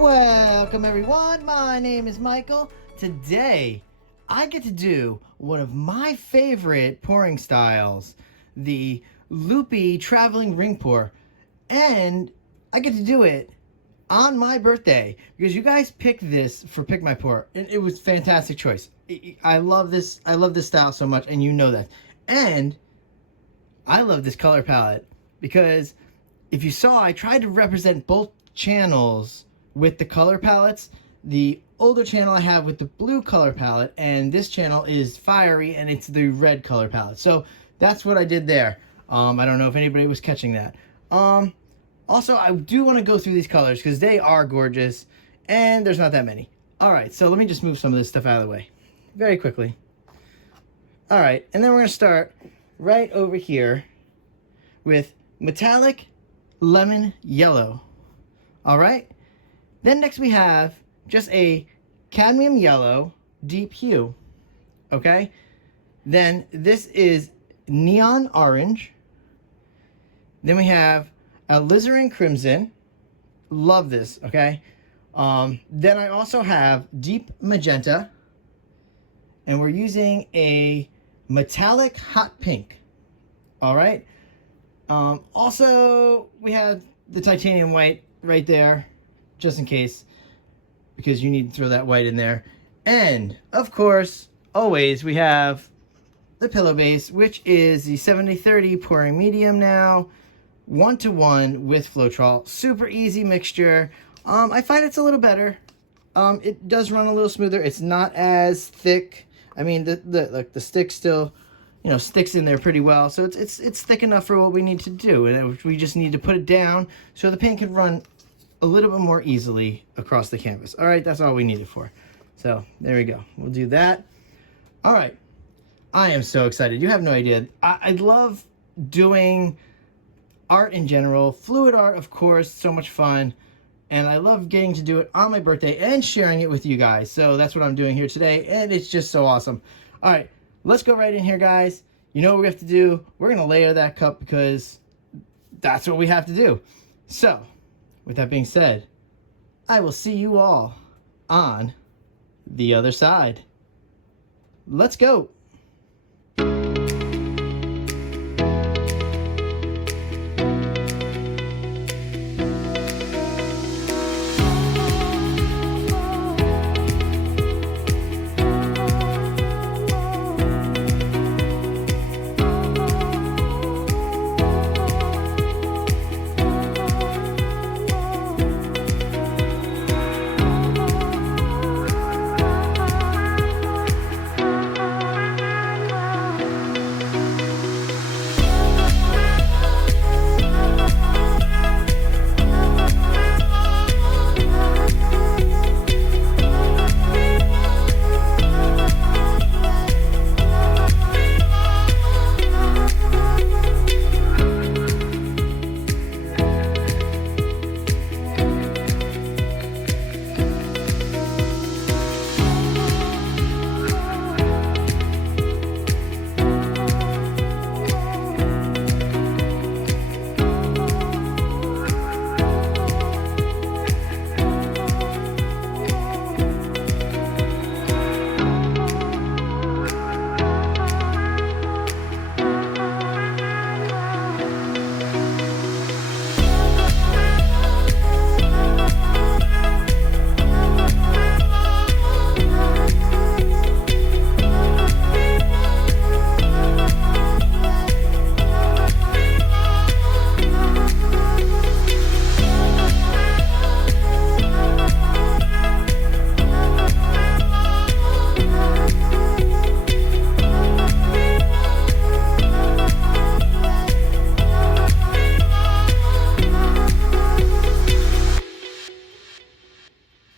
Welcome everyone, my name is Michael. Today, I get to do one of my favorite pouring styles, the Loopy traveling ring pour. And I get to do it on my birthday because you guys picked this for Pick My Pour, and it was a fantastic choice. I love this style so much, and you know that. And I love this color palette because if you saw, I tried to represent both channels with the color palettes. The older channel I have with the blue color palette, and this channel is fiery and it's the red color palette. So that's what I did there. I don't know if anybody was catching that. Also, I do want to go through these colors because they are gorgeous and there's not that many. All right, so let me just move some of this stuff out of the way very quickly. All right, and then we're going to start right over here with metallic lemon yellow. All right, then next we have just a cadmium yellow deep hue. Okay, then this is neon orange. Then we have alizarin crimson. Love this. Okay, then I also have deep magenta, and we're using a metallic hot pink. All right, also we have the titanium white right there, just in case, because you need to throw that white in there. And of course, always, we have the pillow base, which is the 70/30 pouring medium now, 1-to-1 with Floetrol. Super easy mixture. I find it's a little better. It does run a little smoother. It's not as thick. I mean, the stick still, you know, sticks in there pretty well. So it's thick enough for what we need to do. And we just need to put it down so the paint can run a little bit more easily across the canvas. All right, that's all we need it for. So there we go. We'll do that. All right. I am so excited. You have no idea. I love doing art in general. Fluid art, of course, so much fun. And I love getting to do it on my birthday and sharing it with you guys. So that's what I'm doing here today. And it's just so awesome. All right, let's go right in here, guys. You know what we have to do? We're going to layer that cup because that's what we have to do. So, with that being said, I will see you all on the other side. Let's go.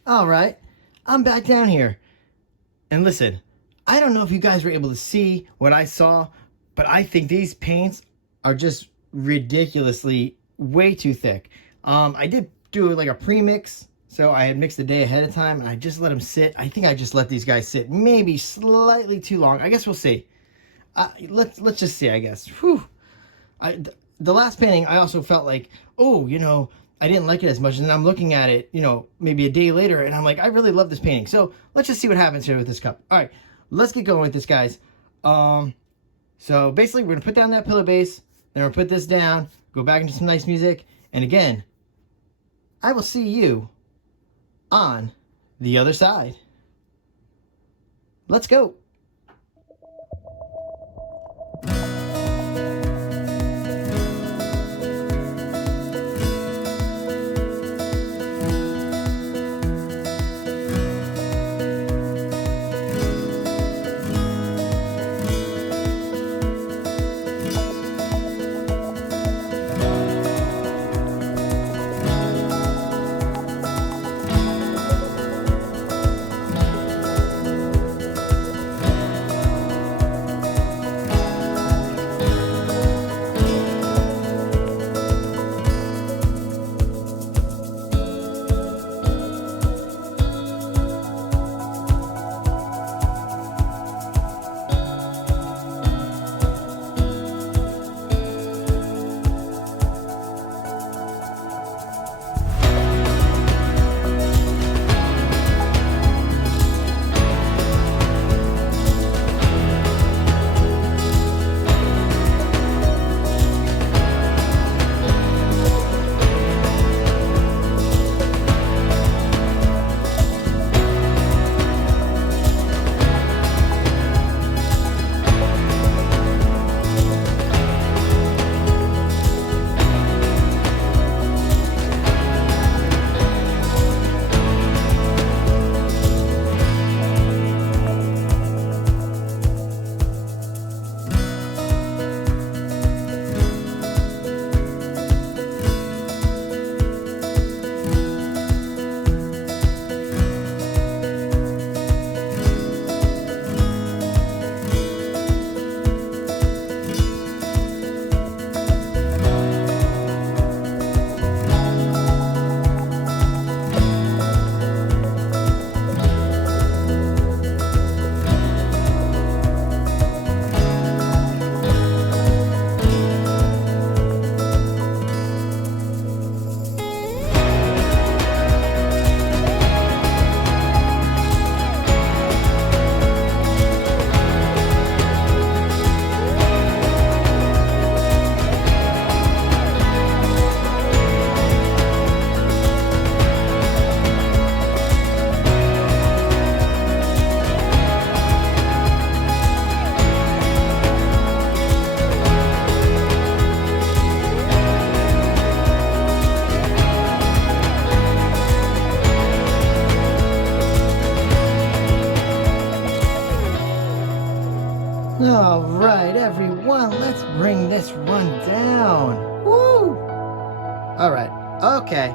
All right, I'm back down here. And listen, I don't know if you guys were able to see what I saw, but I think these paints are just ridiculously way too thick. I did do like a pre-mix, so I had mixed the day ahead of time, and I just let them sit. I think I just let these guys sit maybe slightly too long. I guess we'll see. Let's just see, I guess. Whew. The last painting, I also felt like, oh, you know, I didn't like it as much. And then I'm looking at it, you know, maybe a day later, and I'm like, I really love this painting. So let's just see what happens here with this cup. All right, let's get going with this, guys. So basically, we're gonna put down that pillow base, then we're gonna put this down, go back into some nice music, and again, I will see you on the other side. Let's go. All right, everyone, let's bring this one down. Woo! All right, okay.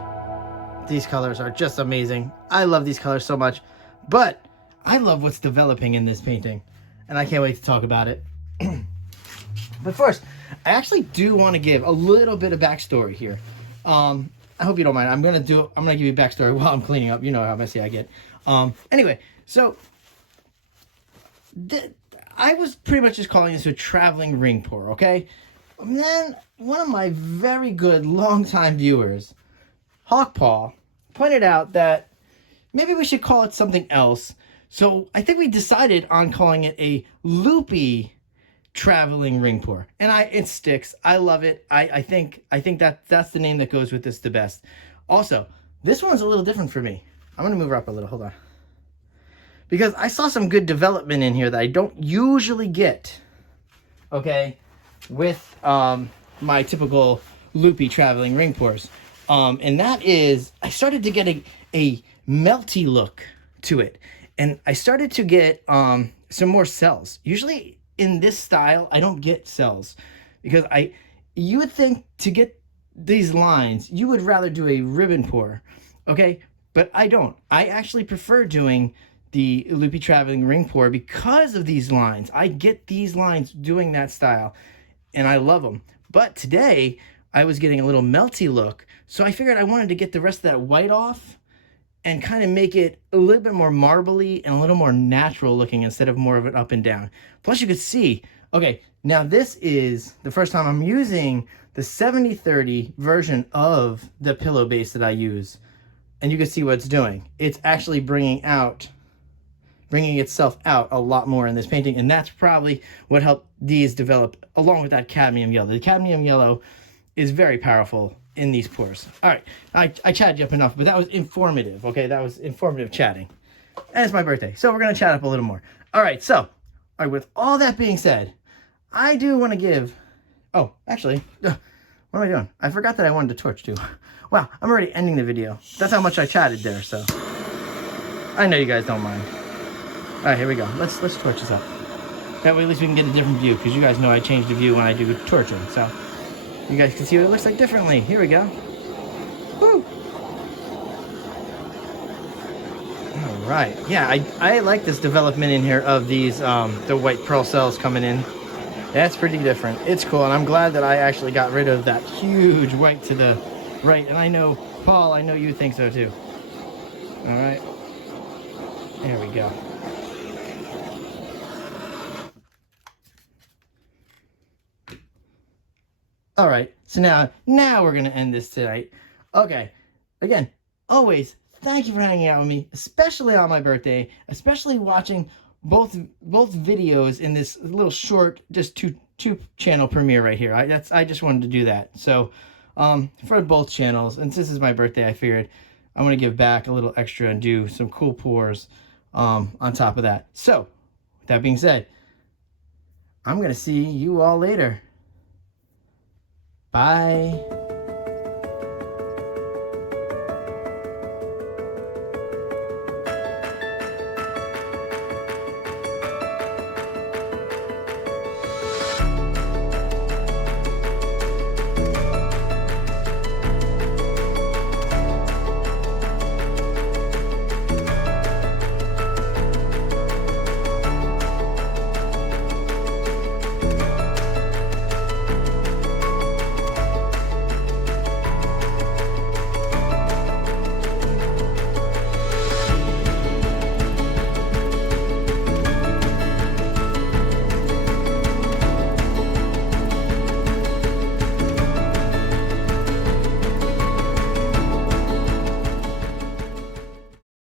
These colors are just amazing. I love these colors so much, but I love what's developing in this painting, and I can't wait to talk about it. But first, I actually do want to give a little bit of backstory here. I hope you don't mind. I'm gonna give you backstory while I'm cleaning up. You know how messy I get. Anyway, so I was pretty much just calling this a traveling ring pour, okay? And then one of my very good longtime viewers, Hawkpaw, pointed out that maybe we should call it something else. So I think we decided on calling it a Loopy traveling ring pour, and it sticks. I love it. I think that's the name that goes with this the best. Also, this one's a little different for me. I'm gonna move her up a little. Hold on. Because I saw some good development in here that I don't usually get, okay, with my typical Loopy traveling ring pours. And that is, I started to get a melty look to it. And I started to get some more cells. Usually in this style, I don't get cells. Because you would think to get these lines, you would rather do a ribbon pour, okay? But I don't. I actually prefer doing the Loopy traveling ring pour because of these lines. I get these lines doing that style, and I love them. But today, I was getting a little melty look, so I figured I wanted to get the rest of that white off and kind of make it a little bit more marbly and a little more natural looking instead of more of an up and down. Plus, you could see, okay, now this is the first time I'm using the 70/30 version of the pillow base that I use, and you can see what it's doing. It's actually bringing itself out a lot more in this painting, and that's probably what helped these develop, along with that cadmium yellow. The cadmium yellow is very powerful in these pours. All right, I chatted you up enough, but that was informative, okay? That was informative chatting. And it's my birthday, so we're gonna chat up a little more. All right, with all that being said, I do want to give, oh, actually, what am I doing? I forgot that I wanted to torch too. Wow, I'm already ending the video. That's how much I chatted there, so. I know you guys don't mind. All right, here we go. Let's torch this up. That way at least we can get a different view, because you guys know I change the view when I do torching, so. You guys can see what it looks like differently. Here we go. Woo! All right. Yeah, I like this development in here of these, the white pearl cells coming in. That's pretty different. It's cool, and I'm glad that I actually got rid of that huge white to the right. And I know, Paul, I know you think so too. All right. There we go. All right, so now we're gonna end this tonight. Okay, again, always thank you for hanging out with me, especially on my birthday, especially watching both videos in this little short, just two channel premiere right here. I just wanted to do that. So, for both channels, and since this is my birthday, I figured I'm gonna give back a little extra and do some cool pours on top of that. So, with that being said, I'm gonna see you all later. Bye.